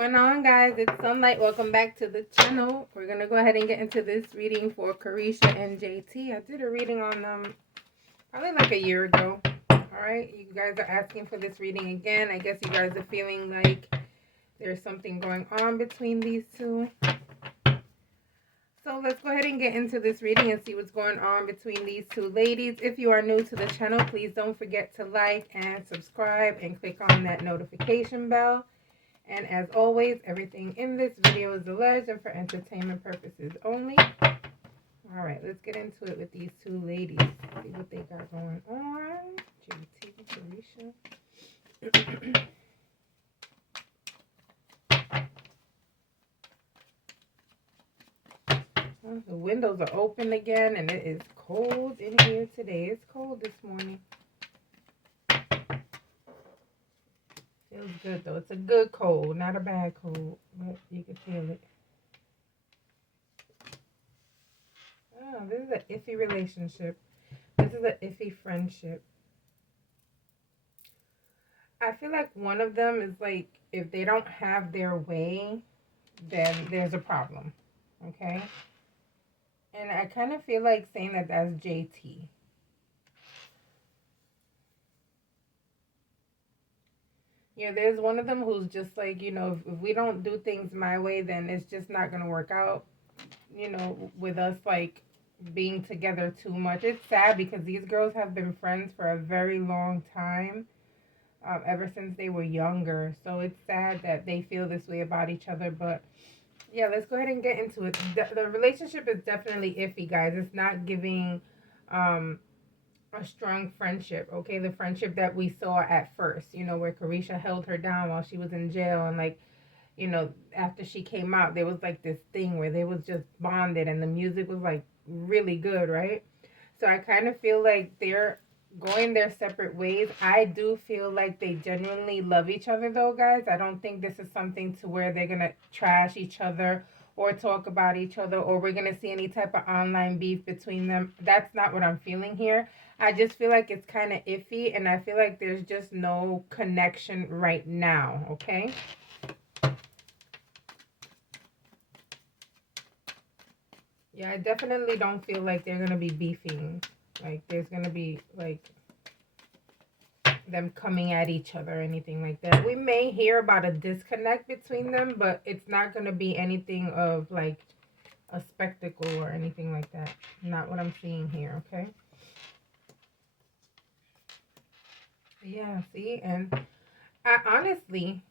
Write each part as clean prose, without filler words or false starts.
What's going on, guys? It's Sunlight. Welcome back to the channel. We're going to go ahead and get into this reading for Caresha and JT. I did a reading on them probably like a year ago. Alright, you guys are asking for this reading again. I guess you guys are feeling like there's something going on between these two. So let's go ahead and get into this reading and see what's going on between these two ladies. If you are new to the channel, please don't forget to like and subscribe and click on that notification bell. And as always, everything in this video is alleged and for entertainment purposes only. All right, let's get into it with these two ladies. See what they got going on. JT, Caresha. Well, the windows are open again, and it is cold in here today. It's cold this morning. Feels good, though. It's a good cold, not a bad cold, but you can feel it. Oh, this is an iffy relationship. This is an iffy friendship. I feel like one of them is like, if they don't have their way, then there's a problem, okay? And I kind of feel like saying that that's JT. There's one of them who's just like, if we don't do things my way, then it's just not going to work out, with us, like, being together too much. It's sad because these girls have been friends for a very long time, ever since they were younger. So it's sad that they feel this way about each other. But yeah, let's go ahead and get into it. The relationship is definitely iffy, guys. It's not giving a strong friendship, okay? The friendship that we saw at first, where Caresha held her down while she was in jail, and like, after she came out, there was like this thing where they was just bonded and the music was like really good, right? So I kind of feel like they're going their separate ways. I do feel like they genuinely love each other, though, guys. I don't think this is something to where they're gonna trash each other or talk about each other, or we're gonna see any type of online beef between them. That's not what I'm feeling here. I just feel like it's kind of iffy, and I feel like there's just no connection right now, okay? Yeah, I definitely don't feel like they're gonna be beefing. Like, there's gonna be, like, them coming at each other or anything like that. We may hear about a disconnect between them, but it's not gonna be anything of, like, a spectacle or anything like that. Not what I'm seeing here, okay? Yeah, see? And I honestly,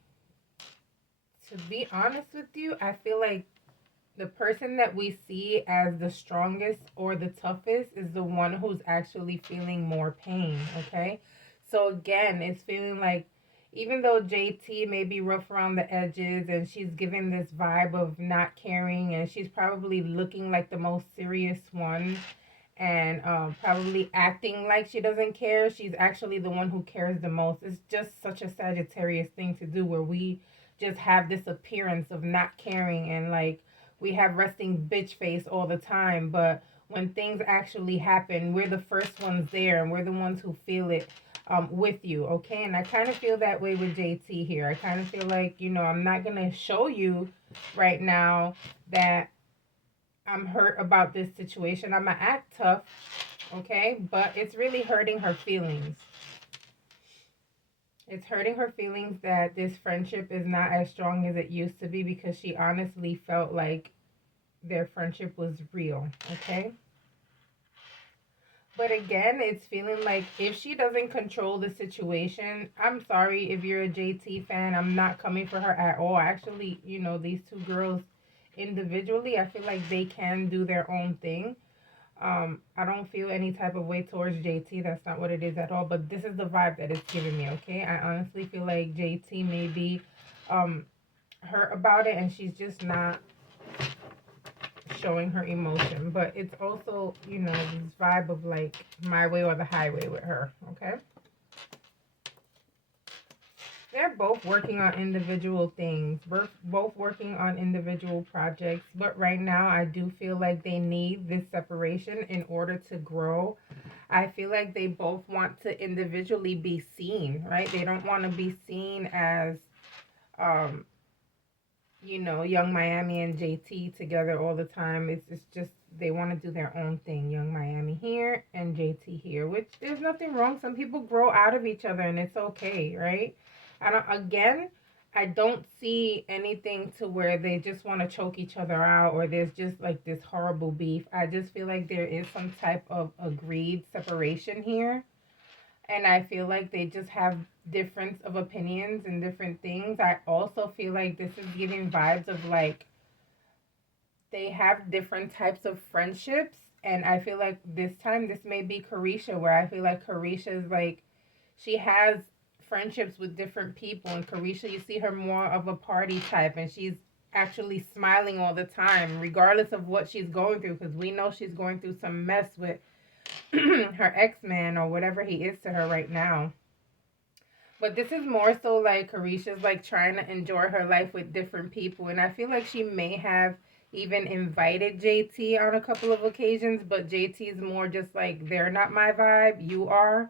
to be honest with you, I feel like the person that we see as the strongest or the toughest is the one who's actually feeling more pain, okay? So again, it's feeling like even though JT may be rough around the edges and she's giving this vibe of not caring, and she's probably looking like the most serious one and probably acting like she doesn't care, she's actually the one who cares the most. It's just such a Sagittarius thing to do, where we just have this appearance of not caring, and like we have resting bitch face all the time, but when things actually happen, we're the first ones there, and we're the ones who feel it with you, okay? And I kind of feel that way with JT here. I kind of feel like, I'm not going to show you right now that I'm hurt about this situation. I'm going to act tough, okay? But it's really hurting her feelings. It's hurting her feelings that this friendship is not as strong as it used to be, because she honestly felt like their friendship was real, okay? But again, it's feeling like if she doesn't control the situation, I'm sorry if you're a JT fan, I'm not coming for her at all. Actually, these two girls individually, I feel like they can do their own thing. I don't feel any type of way towards JT. That's not what it is at all. But this is the vibe that it's giving me, okay? I honestly feel like JT may be hurt about it, and she's just not showing her emotion. But it's also, this vibe of like my way or the highway with her, okay? They're both working on individual things. We're both working on individual projects. But right now, I do feel like they need this separation in order to grow. I feel like they both want to individually be seen, right? They don't want to be seen as Young Miami and JT together all the time. It's just they want to do their own thing. Young Miami here and JT here, which there's nothing wrong. Some people grow out of each other and it's okay, right? I don't see anything to where they just want to choke each other out or there's just like this horrible beef. I just feel like there is some type of agreed separation here, and I feel like they just have difference of opinions and different things. I also feel like this is giving vibes of like they have different types of friendships, and I feel like this time this may be Caresha, where I feel like Caresha is like she has friendships with different people, and Caresha, you see her more of a party type, and she's actually smiling all the time regardless of what she's going through, because we know she's going through some mess with her ex-man or whatever he is to her right now. But this is more so like Carisha's like trying to enjoy her life with different people. And I feel like she may have even invited JT on a couple of occasions, but JT is more just like, they're not my vibe, you are.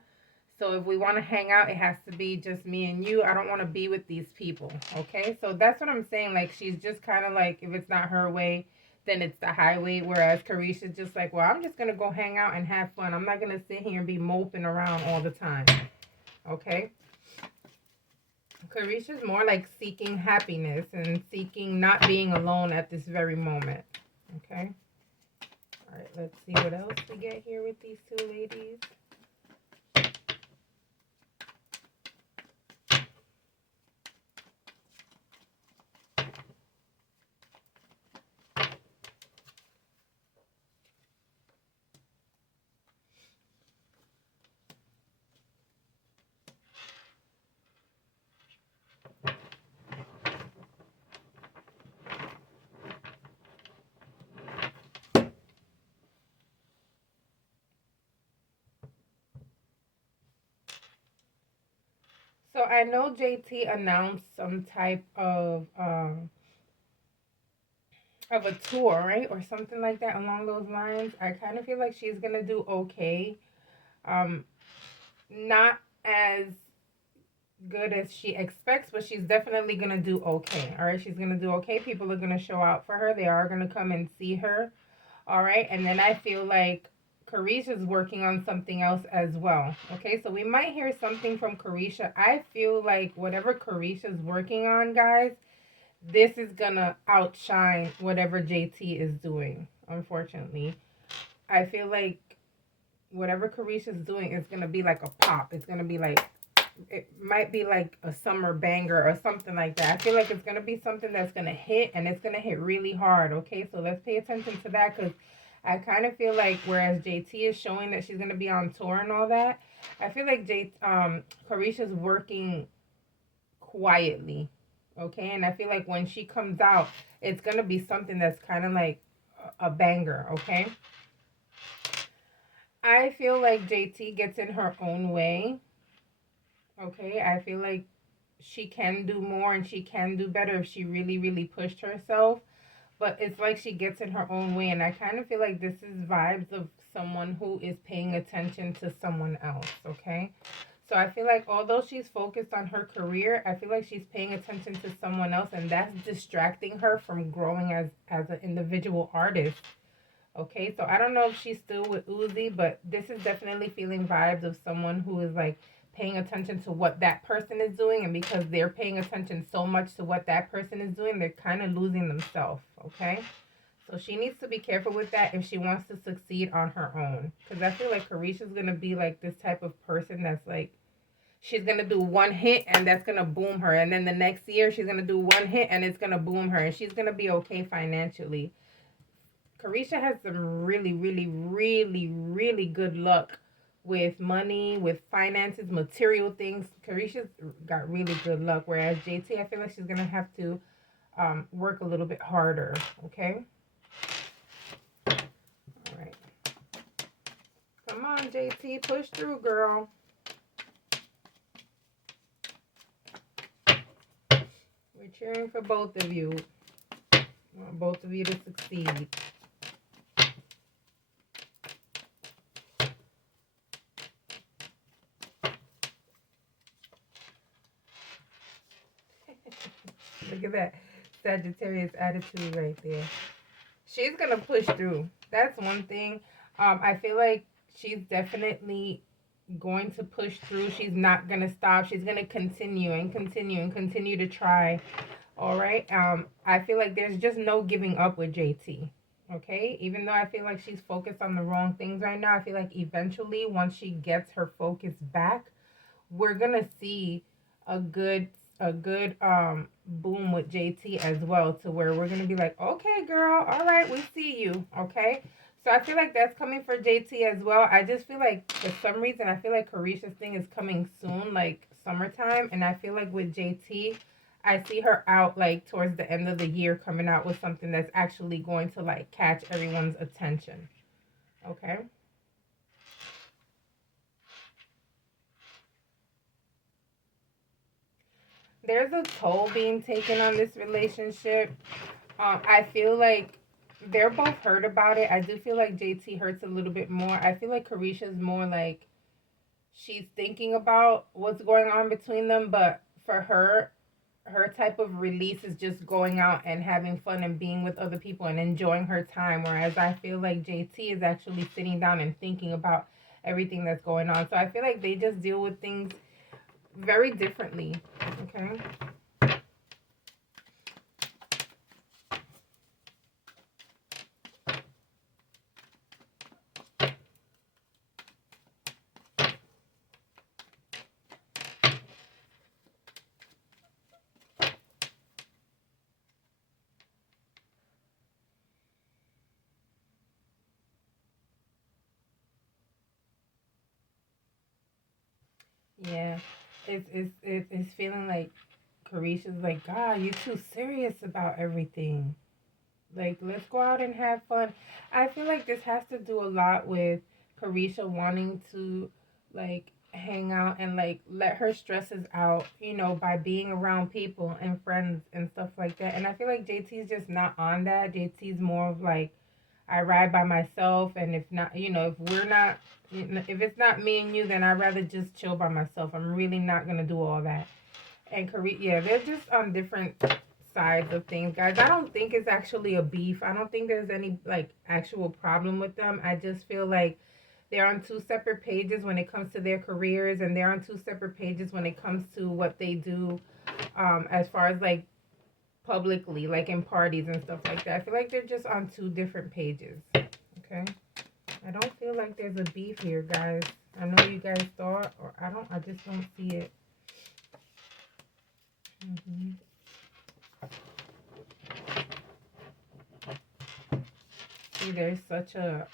So if we want to hang out, it has to be just me and you. I don't want to be with these people. Okay? So that's what I'm saying. Like, she's just kind of like, if it's not her way, then it's the highway. Whereas Carisha's just like, well, I'm just going to go hang out and have fun. I'm not going to sit here and be moping around all the time. Okay? Carisha's more like seeking happiness and seeking not being alone at this very moment. Okay? All right, let's see what else we get here with these two ladies. So I know JT announced some type of a tour, right? Or something like that along those lines. I kind of feel like she's gonna do okay. Um, Not as good as she expects, but she's definitely gonna do okay. All right, she's gonna do okay. People are gonna show out for her. They are gonna come and see her. All right, and then I feel like Carisha's working on something else as well. Okay, so we might hear something from Carisha. I feel like whatever Carisha's working on, guys, this is gonna outshine whatever JT is doing. Unfortunately, I feel like whatever Carisha's doing is gonna be like a pop. It's gonna be like, it might be like a summer banger or something like that. I feel like it's gonna be something that's gonna hit, and it's gonna hit really hard. Okay, so let's pay attention to that, because I kind of feel like whereas JT is showing that she's gonna be on tour and all that, I feel like Carisha's working quietly. Okay, and I feel like when she comes out, it's gonna be something that's kind of like a banger. Okay, I feel like JT gets in her own way. Okay, I feel like she can do more and she can do better if she really, really pushed herself. But it's like she gets in her own way. And I kind of feel like this is vibes of someone who is paying attention to someone else. Okay. So I feel like although she's focused on her career, I feel like she's paying attention to someone else, and that's distracting her from growing as an individual artist. Okay, so I don't know if she's still with Uzi, but this is definitely feeling vibes of someone who is like paying attention to what that person is doing, and because they're paying attention so much to what that person is doing, they're kind of losing themselves. Okay, so she needs to be careful with that if she wants to succeed on her own, because I feel like Carisha's gonna be like this type of person that's like, she's gonna do one hit and that's gonna boom her, and then the next year she's gonna do one hit and it's gonna boom her, and she's gonna be okay financially. Carisha has some really, really, really, really good luck with money, with finances, material things. Carisha's got really good luck, whereas JT, I feel like she's gonna have to work a little bit harder. Okay. All right. Come on, JT, push through, girl. We're cheering for both of you. We want both of you to succeed. Look at that. Sagittarius attitude right there. She's gonna push through. That's one thing. I feel like she's definitely going to push through. She's not gonna stop. She's gonna continue and continue and continue to try. All right. I feel like there's just no giving up with JT. Okay. Even though I feel like she's focused on the wrong things right now, I feel like eventually, once she gets her focus back, we're gonna see a good boom with JT as well, to where we're gonna be like, okay, girl, all right, we see you. Okay. So I feel like that's coming for JT as well. I just feel like for some reason I feel like Carisha's thing is coming soon, like summertime, and I feel like with JT, I see her out like towards the end of the year coming out with something that's actually going to like catch everyone's attention. Okay. There's a toll being taken on this relationship. I feel like they're both hurt about it. I do feel like JT hurts a little bit more. I feel like Carisha's more like she's thinking about what's going on between them, but for her, her type of release is just going out and having fun and being with other people and enjoying her time. Whereas I feel like JT is actually sitting down and thinking about everything that's going on. So I feel like they just deal with things very differently. Okay. Yeah. It's feeling like Carisha's like, God, you're too serious about everything. Like, let's go out and have fun. I feel like this has to do a lot with Carisha wanting to, like, hang out and, like, let her stresses out, by being around people and friends and stuff like that. And I feel like JT's just not on that. JT's more of, like, I ride by myself, and if not, if we're not, if it's not me and you, then I'd rather just chill by myself. I'm really not going to do all that. And Korea, yeah, they're just on different sides of things, guys. I don't think it's actually a beef. I don't think there's any like actual problem with them. I just feel like they're on two separate pages when it comes to their careers, and they're on two separate pages when it comes to what they do, as far as like publicly, like in parties and stuff like that. I feel like they're just on two different pages. Okay, I don't feel like there's a beef here, guys. I know you guys thought, or I don't. I just don't see it. Hmm. See, there's such a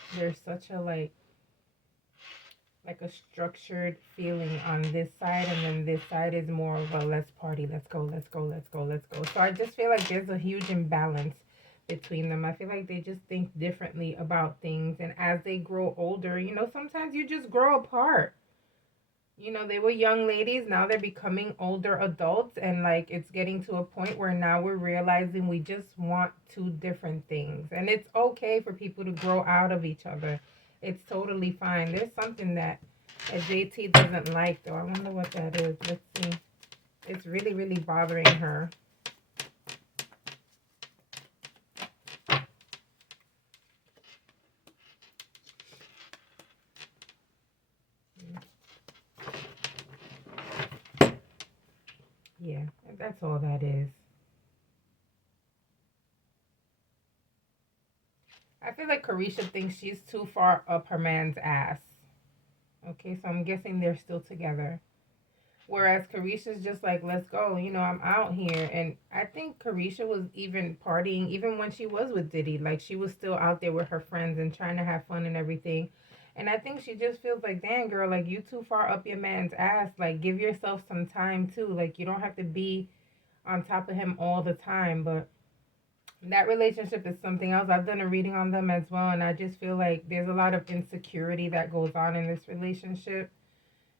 like a structured feeling on this side, and then this side is more of a let's party, let's go, let's go, let's go, let's go. So I just feel like there's a huge imbalance between them. I feel like they just think differently about things, and as they grow older, sometimes you just grow apart. They were young ladies, now they're becoming older adults, and like it's getting to a point where now we're realizing we just want two different things. And it's okay for people to grow out of each other. It's totally fine. There's something that a JT doesn't like, though. I wonder what that is. Let's see. It's really, really bothering her. Yeah, that's all that is. I feel like Carisha thinks she's too far up her man's ass. Okay, so I'm guessing they're still together. Whereas Carisha's just like, let's go, I'm out here. And I think Carisha was even partying, even when she was with Diddy. Like, she was still out there with her friends and trying to have fun and everything. And I think she just feels like, damn, girl, like, you too far up your man's ass. Like, give yourself some time, too. Like, you don't have to be on top of him all the time. But that relationship is something else. I've done a reading on them as well. And I just feel like there's a lot of insecurity that goes on in this relationship,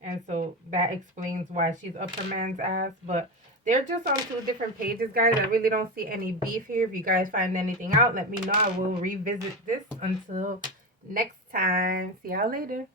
and so that explains why she's up her man's ass. But they're just on two different pages, guys. I really don't see any beef here. If you guys find anything out, let me know. I will revisit this. Until next time. See y'all later.